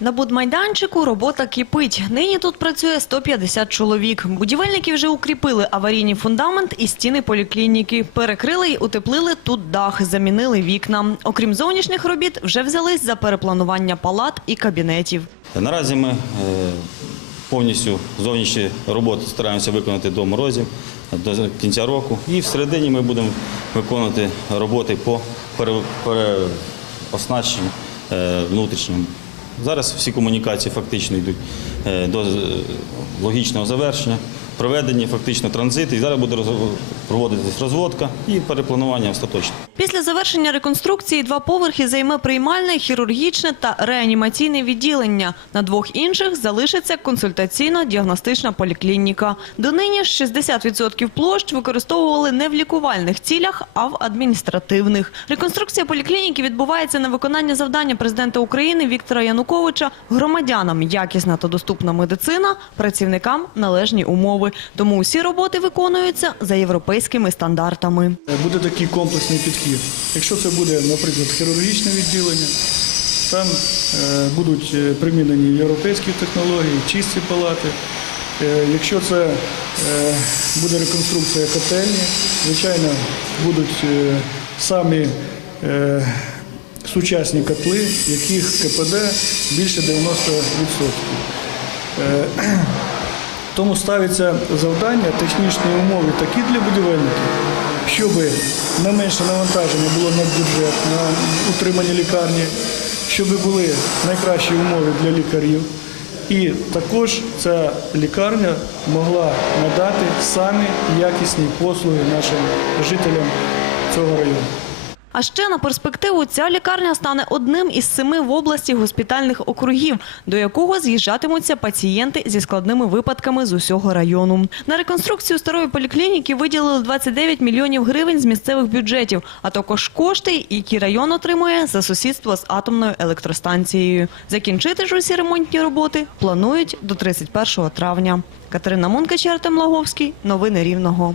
На будмайданчику робота кипить. Нині тут працює 150 чоловік. Будівельники вже укріпили аварійний фундамент і стіни поліклініки. Перекрили й утеплили тут дах, замінили вікна. Окрім зовнішніх робіт, вже взялись за перепланування палат і кабінетів. Наразі ми е, повністю зовнішні роботи стараємося виконати до морозів, до кінця року. І всередині ми будемо виконувати роботи по переоснащенню е, внутрішньому. Зараз всі комунікації фактично йдуть е, до е, логічного завершення, проведені фактично транзит, і зараз буде проводитись розводка і перепланування остаточне. Після завершення реконструкції два поверхи займе приймальне, хірургічне та реанімаційне відділення. На двох інших залишиться консультаційно-діагностична поліклініка. Донині ж 60% площ використовували не в лікувальних цілях, а в адміністративних. Реконструкція поліклініки відбувається на виконання завдання президента України Віктора Януковича громадянам якісна та доступна медицина, працівникам належні умови. Тому усі роботи виконуються за європейськими стандартами. Буде такий комплексний підхід. Якщо це буде, наприклад, хірургічне відділення, там е, будуть е, примінені європейські технології, чисті палати. Е, якщо це буде реконструкція котельні, звичайно, будуть самі сучасні котли, яких КПД більше 90%. Тому ставиться завдання, технічні умови такі для будівельників, щоб не менше навантаження було на бюджет, на утримання лікарні, щоб були найкращі умови для лікарів. І також ця лікарня могла надати самі якісні послуги нашим жителям цього району. А ще на перспективу ця лікарня стане одним із семи в області госпітальних округів, до якого з'їжджатимуться пацієнти зі складними випадками з усього району. На реконструкцію старої поліклініки виділили 29 мільйонів гривень з місцевих бюджетів, а також кошти, які район отримує за сусідство з атомною електростанцією. Закінчити ж усі ремонтні роботи планують до 31 травня. Катерина Мункач, Артем Лаговський. Новини Рівного.